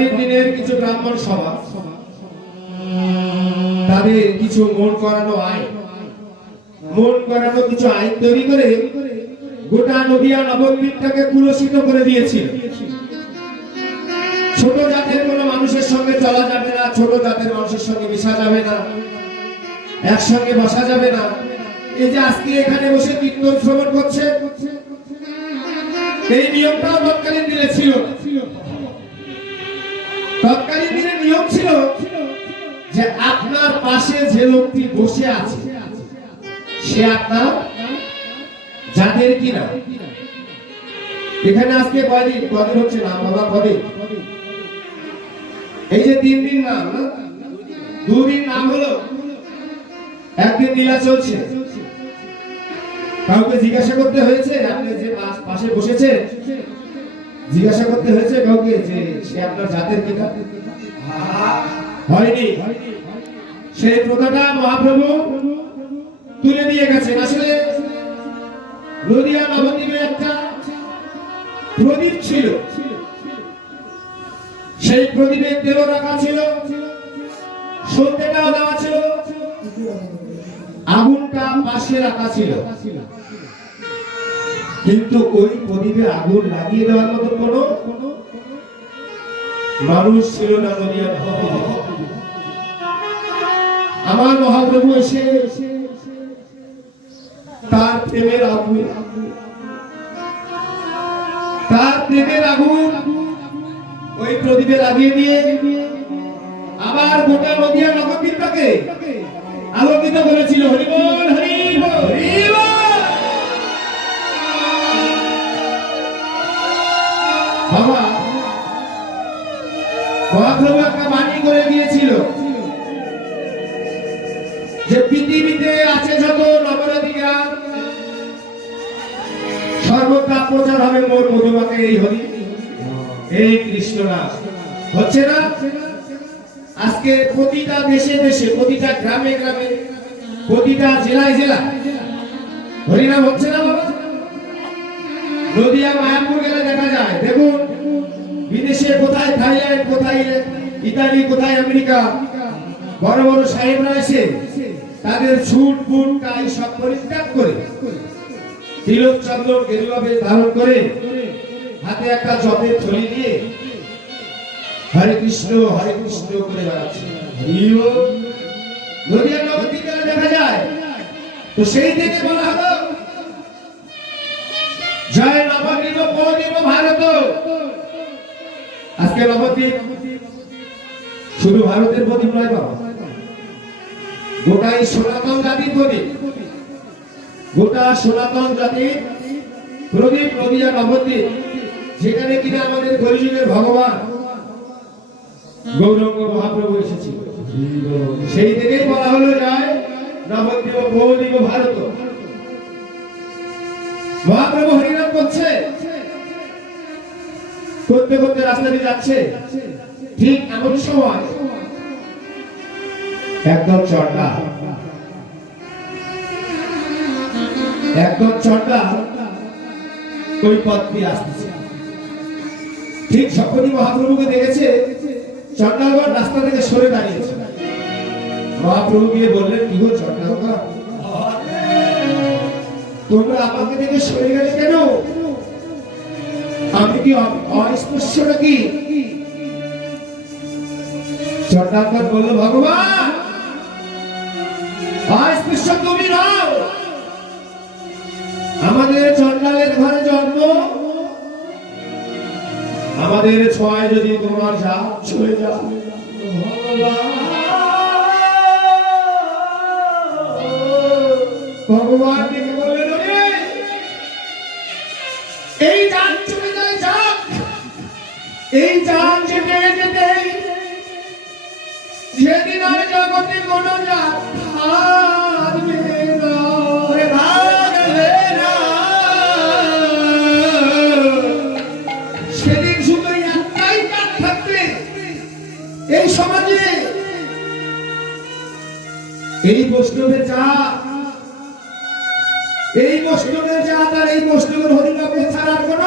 তৎকালীন দিনের কিছু ব্রাহ্মণ সভা তাদের কিছু মন করানো কিছু আইন তৈরি করে গোটা নদিয়া নবদ্বীপটাকে কুলসিত করে দিয়েছিল। ছোট জাতের কোনো মানুষের সঙ্গে চলা যাবে না, ছোট জাতের মানুষের সঙ্গে মিশা যাবে না, একসঙ্গে বসা যাবে না। এই যে আজকে এখানে বসে কীর্তন শ্রবণ করছে, এই নিয়মটাও তৎকালীন দিনে ছিল। তৎকালীন দিনে নিয়ম ছিল যে আপনার পাশে যে লোকটি বসে আছে সে আপনার জাতের কিনা। এখানে আজকে কদিন হচ্ছে না বাবা, কদিন? এই যে 3 দিন নাম, 2 দিন নাম হলো, 1 দিন লীলা চলছে। কাউকে জিজ্ঞাসা করতে হয়েছে আপনি যে পাশে বসেছে, জিজ্ঞাসা করতে হয়েছে কাউকে যে সে আপনার জাতের কিনা? হয়নি। সেই প্রথাটা মহাপ্রভু তুলে দিয়ে গেছেন। আসলে নদিয়া নবদ্বীপে একটা প্রদীপ ছিল, সেই প্রদীপে তেল রাখা ছিল, সন্ধ্যেটাও দেওয়া ছিল, আগুনটা পাশে রাখা ছিল, কিন্তু ওই প্রদীপে আগুন লাগিয়ে দেওয়ার মতো কোনো মানুষ ছিল না নদিয়া নবদ্বীপে। আমার মহাপ্রভু এসে তার প্রেমের আগুন ওই প্রদীপে লাগিয়ে দিয়ে আবার গোটা নদিয়া নবদ্বীপটাকে আলোকিত করেছিল। হরি বল, হরি বল, হরি বল। বাবা মহাপ্রভু একটা বাণী করে দিয়েছিল যে পৃথিবীতে আছে যত নবরতি গ্রাম সর্বত্র প্রচার হবে মোর মধুমাকে এই হরি, এই কৃষ্ণ নাম। হচ্ছে না? আজকে প্রতিটা দেশে দেশে, প্রতিটা গ্রামে গ্রামে, প্রতিটা জেলায় জেলায় হরিনাম হচ্ছে না বাবা? নদিয়া মায়াপুর গেলে দেখা যায়। দেখুন বিদেশে কোথায় থাইল্যান্ড, কোথায় ইতালি, কোথায় আমেরিকা বড় বড় সাহেবরা এসে তাদের ছুট বুট টাই সব পরিত্যাগ করে তিলক চন্দন গেরুয়া বেশ ধারণ করে হাতে একটা জপের থলি নিয়ে হরে কৃষ্ণ করে বেড়াচ্ছে। নদিয়া নবদ্বীপে দেখা যায়। তো সেই থেকে বলা হলো জয় নবদ্বীপ প্রদীপ ভারত। আজকে নবদ্বীপ শুধু ভারতের প্রদীপ নয় বাবা, গোটাই সনাতন জাতির প্রদীপ, গোটা সনাতন জাতির প্রদীপ নদিয়া নবদ্বীপ, যেখানে কিনা আমাদের কলিযুগের ভগবান গৌরাঙ্গ মহাপ্রভু এসেছিল। সেই থেকেই বলা হলো জয় নবদ্বীপ প্রদীপ ভারত। মহাপ্রভু হরিনাম করছে, করতে করতে রাস্তা দিয়ে যাচ্ছে, ঠিক এমন সময় একদম চন্ডা ওই পথ দিয়ে আসতেছে। ঠিক যখনই মহাপ্রভুকে দেখেছে চন্ডালগড় রাস্তা থেকে সরে দাঁড়িয়েছে। মহাপ্রভু গিয়ে বললেন, কি গো চন্ডালগড়, তোমরা আমাকে দেখে সরে গেলে কেন? আমি কি অস্পৃশ্য নাকি? চন্ডালগড় বলল, ভগবান অস্পৃশ্য তুমি নও, আমাদের চন্ডালের ঘরে জন্ম, আমাদের ছোঁয়ায় যদি তোমার জাত ছুঁয়ে যায়, ভগবান ডেকে বললেন, এই জাত চলে যায়, যাক এই জাত যেতে যেতে যেদিন আর জগতে কোন জাত থাকবে না, সেদিন শুধু একটাই জাত থাকবে এই সমাজে, এই বৈষ্ণবের জাত, এই বৈষ্ণবের জাত। আর এই বৈষ্ণবের হরিনামে ছাড়ার কোন